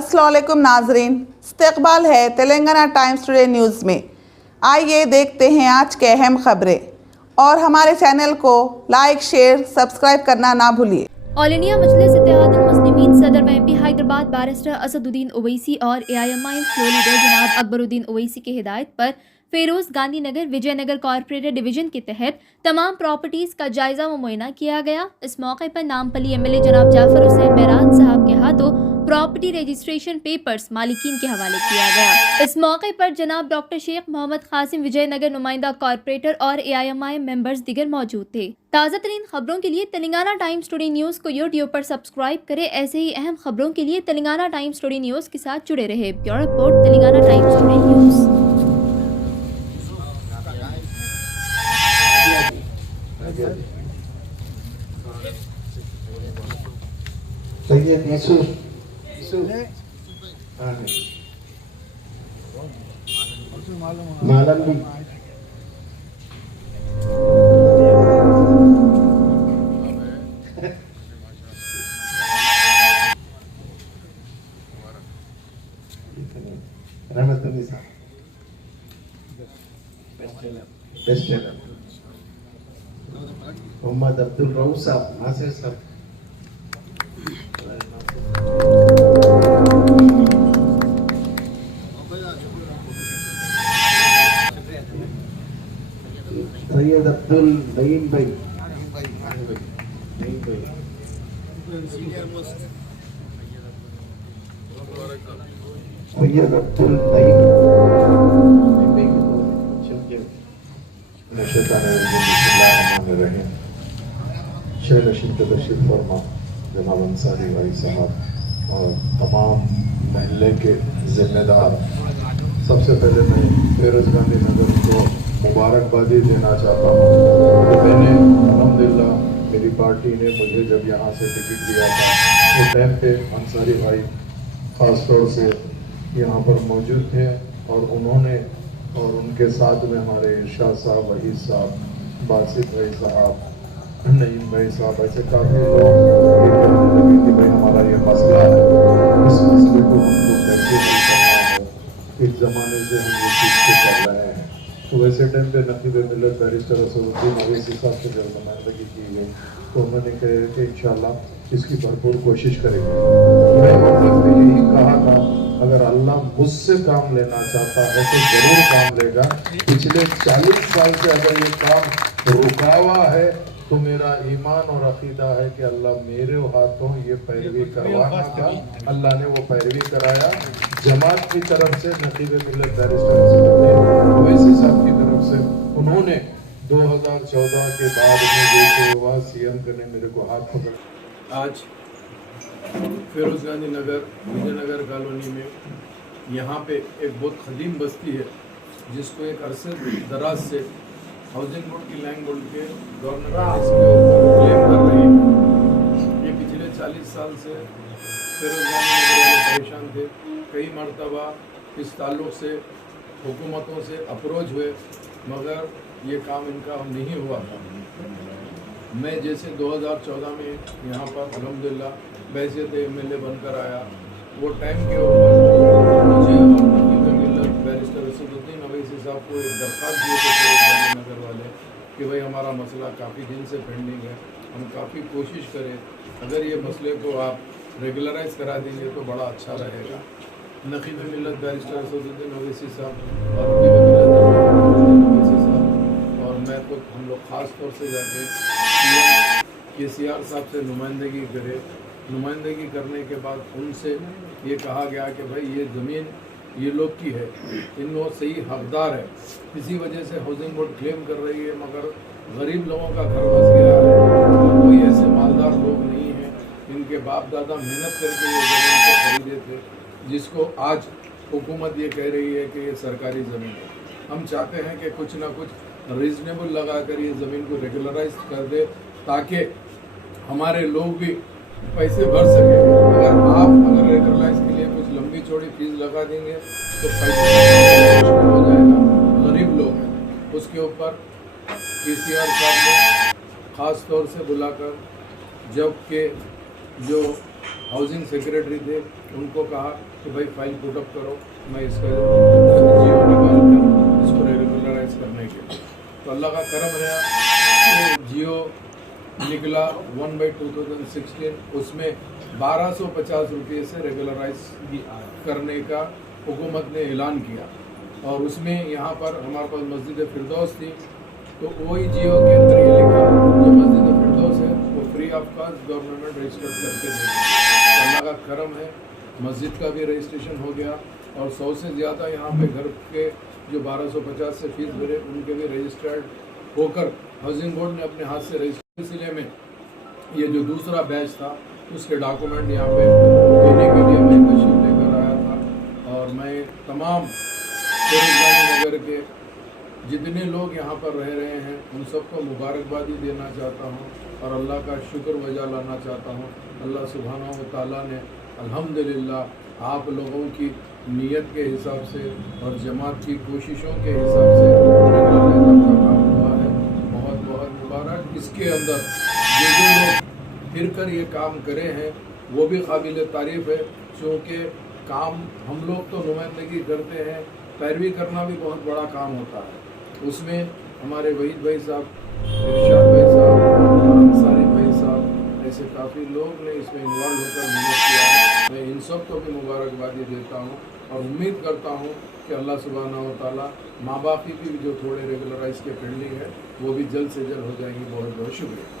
अस्सलाम वालेकुम नाजरीन, इस्तकबाल है तेलंगाना टाइम्स टुडे न्यूज़ में। आइए देखते हैं आज के अहम खबरें और हमारे चैनल को लाइक शेयर सब्सक्राइब करना ना भूलिए। ऑल इंडिया मजलिस इत्तेहादुल मुस्लिमीन सदर व एमपी हैदराबाद बैरिस्टर असदुद्दीन ओवैसी और एआईएमआईएम फ्लोर लीडर जनाब अकबरुद्दीन ओवैसी की हिदायत पर फेरोज गांधी नगर विजयनगर कॉर्पोरेटर डिवीजन के तहत तमाम प्रॉपर्टीज का जायजा व मुआयना किया गया। इस मौके पर नामपली एमएलए जनाब जाफर हुसैन मेराज साहब के हाथों प्रॉपर्टी रजिस्ट्रेशन पेपर्स मालिकीन के हवाले किया गया। इस मौके पर जनाब डॉक्टर शेख मोहम्मद कासिम विजयनगर नुमाइंदा कॉर्पोरेटर और एआईएमआईएम मेंबर्स दिगर मौजूद थे। ताज़ा तरीन खबरों के लिए तेलंगाना टाइम्स टुडे न्यूज़ को यूट्यूब पर सब्सक्राइब करें। ऐसे ही अहम खबरों के लिए तेलंगाना टाइम्स टुडे न्यूज़ के साथ जुड़े रहे। Bureau report Telangana times today news. Syed Yusuf मालम भी रहमत साहब बेस्ट मोहम्मद अब्दुल रऊफ साहब नासिर साहब सैयद अब्दुल नईम भाई सैयद अब्दुल शेर रशीद तशरीफ फरमा जनाब अंसारी भाई साहब और तमाम महल्ले के जिम्मेदार, सबसे पहले मैं फेरोज गांधी नगर को मुबारकबादी देना चाहता हूँ कि मैंने अल्हम्दुलिल्लाह मेरी पार्टी ने मुझे जब यहाँ से टिकट दिया था वो टाइम पे अंसारी भाई ख़ास तौर से यहाँ पर मौजूद थे और उन्होंने और उनके साथ में हमारे इरशाद साहब, वहीद साहब, बासित भाई साहब, नईम भाई साहब, ऐसे काफ़ी लोग ये कहने लगे कि भाई हमारा ये मसला है, इस मसले को हमको कैसे हल करना है। एक ज़माने से हम ये चीज़ को कर रहे हैं। तो वैसे टाइम पे नकीब मिल्लत बैरिस्टर असदुद्दीन ओवैसी साहब से जब नुमाइंदगी की गई तो उन्होंने कहा कि इंशाअल्लाह इसकी भरपूर कोशिश करेंगे। मैं वक्त में यही कहा था, अगर अल्लाह मुझसे काम लेना चाहता है तो ज़रूर काम लेगा। पिछले 40 साल से अगर ये काम रुका हुआ है तो मेरा ईमान और अकीदा है कि अल्लाह मेरे हाथों ये पैरवी करवाना था। अल्लाह ने वो पैरवी कराया। जमात की तरफ से नकीब मिल्लत बैरिस्टर ओवैसी साहब की तरफ से उन्होंने 2014 के बाद में जैसे हुआ सीएम करने मेरे को हाथ पकड़। आज फेरोज गांधी नगर विजयनगर कॉलोनी में यहाँ पे एक बहुत कदीम बस्ती है जिसको एक अरसे दराज से हाउसिंग बोर्ड की लैंड बोर्ड के गवर्नमेंट क्लेम कर रही है। ये पिछले 40 साल से फेरोज गांधी नगर वाले परेशान थे। कई मरतबा इस ताल्लुक़ से हुकूमतों से अप्रोच हुए मगर ये काम इनका नहीं हुआ था। मैं जैसे 2014 में यहाँ पर अल्हम्दुलिल्लाह बैसियत एमएलए बनकर आया, वो टाइम के ऊपर मुझे और बैरिस्टर असदुद्दीन ओवैसी साहब को एक दरख्वास्त दिए थे नगर वाले कि भाई हमारा मसला काफ़ी दिन से पेंडिंग है, हम काफ़ी कोशिश करें, अगर ये मसले को आप रेगुलराइज करा देंगे तो बड़ा अच्छा रहेगा। नकीब मिल्लत बैरिस्टर असदुद्दीन ओवैसी साहब और ओवैसी साहब और मैं तो हम लोग ख़ास तौर से जाके केसीआर साहब से नुमाइंदगी करने के बाद उनसे ये कहा गया कि भाई ये ज़मीन ये लोग की है, इन लोग सही हकदार है, इसी वजह से हाउसिंग बोर्ड क्लेम कर रही है मगर गरीब लोगों का घर बस गया है और कोई ऐसे मालदार लोग नहीं हैं, इनके बाप दादा मेहनत करके ये ज़मीन को खरीदे थे, जिसको आज हुकूमत ये कह रही है कि ये सरकारी ज़मीन है। हम चाहते हैं कि कुछ ना कुछ रीज़नेबल लगा कर ये ज़मीन को रेगुलराइज कर दे ताकि हमारे लोग भी पैसे भर सके। अगर रेगुलराइज के लिए कुछ लंबी चौड़ी फीस लगा देंगे तो पैसे मुश्किल हो जाएगा। गरीब लोग हैं, उसके ऊपर केसीआर साहब ने ख़ास तौर से बुलाकर जब के जो हाउसिंग सेक्रेटरी थे उनको कहा कि भाई फाइल पुट अप करो, मैं इसका जियो निकाल कर इसको रेगुलराइज करने के लिए। तो अल्लाह का करम रहा तो जियो निकला 1/2016, उसमें 1250 रुपये से रेगुलराइज करने का हुकूमत ने ऐलान किया। और उसमें यहाँ पर हमारे पास मस्जिद फिरदौस थी, तो वही जियो के अंदर ये लिखा जो मस्जिद फिरदौस है वो free of cost government register करके देगी। तो अल्लाह का करम है, मस्जिद का भी रजिस्ट्रेशन हो गया और 100 से ज़्यादा यहाँ पे घर के जो 1250 से फीस भरे उनके भी रजिस्टर्ड होकर हाउसिंग बोर्ड ने अपने हाथ से रजिस्टर सिलसिले में ये जो दूसरा बैच था उसके डॉक्यूमेंट यहाँ पे देने के लिए मैं तशरीफ लेकर आया था। और मैं तमाम नगर के जितने लोग यहाँ पर रह रहे हैं उन सबको मुबारकबादी देना चाहता हूँ और अल्लाह का शुक्र वजह लाना चाहता हूँ। अल्लाह सुब्हानहू व तआला ने अल्हम्दुलिल्लाह आप लोगों की नीयत के हिसाब से और जमात की कोशिशों के हिसाब से काम हुआ है। बहुत बहुत मुबारक। इसके अंदर जो लोग फिर कर ये काम करे हैं वो भी काबिल तारीफ़ है, क्योंकि काम हम लोग तो नुमाइंदगी करते हैं, पैरवी करना भी बहुत बड़ा काम होता है। उसमें हमारे वहीद भाई साहब, इरशाद भाई साहब, अंसारी भाई साहब, ऐसे काफ़ी लोग ने इसमें इन्वॉल्व होकर मेहनत किया है। मैं इन सब को भी मुबारकबादी देता हूँ और उम्मीद करता हूँ कि अल्लाह सुब्हानहू व तआला माँ बाप की भी जो थोड़े रेगुलराइज के पेंडिंग है वो भी जल्द से जल्द हो जाएंगी। बहुत बहुत शुक्रिया।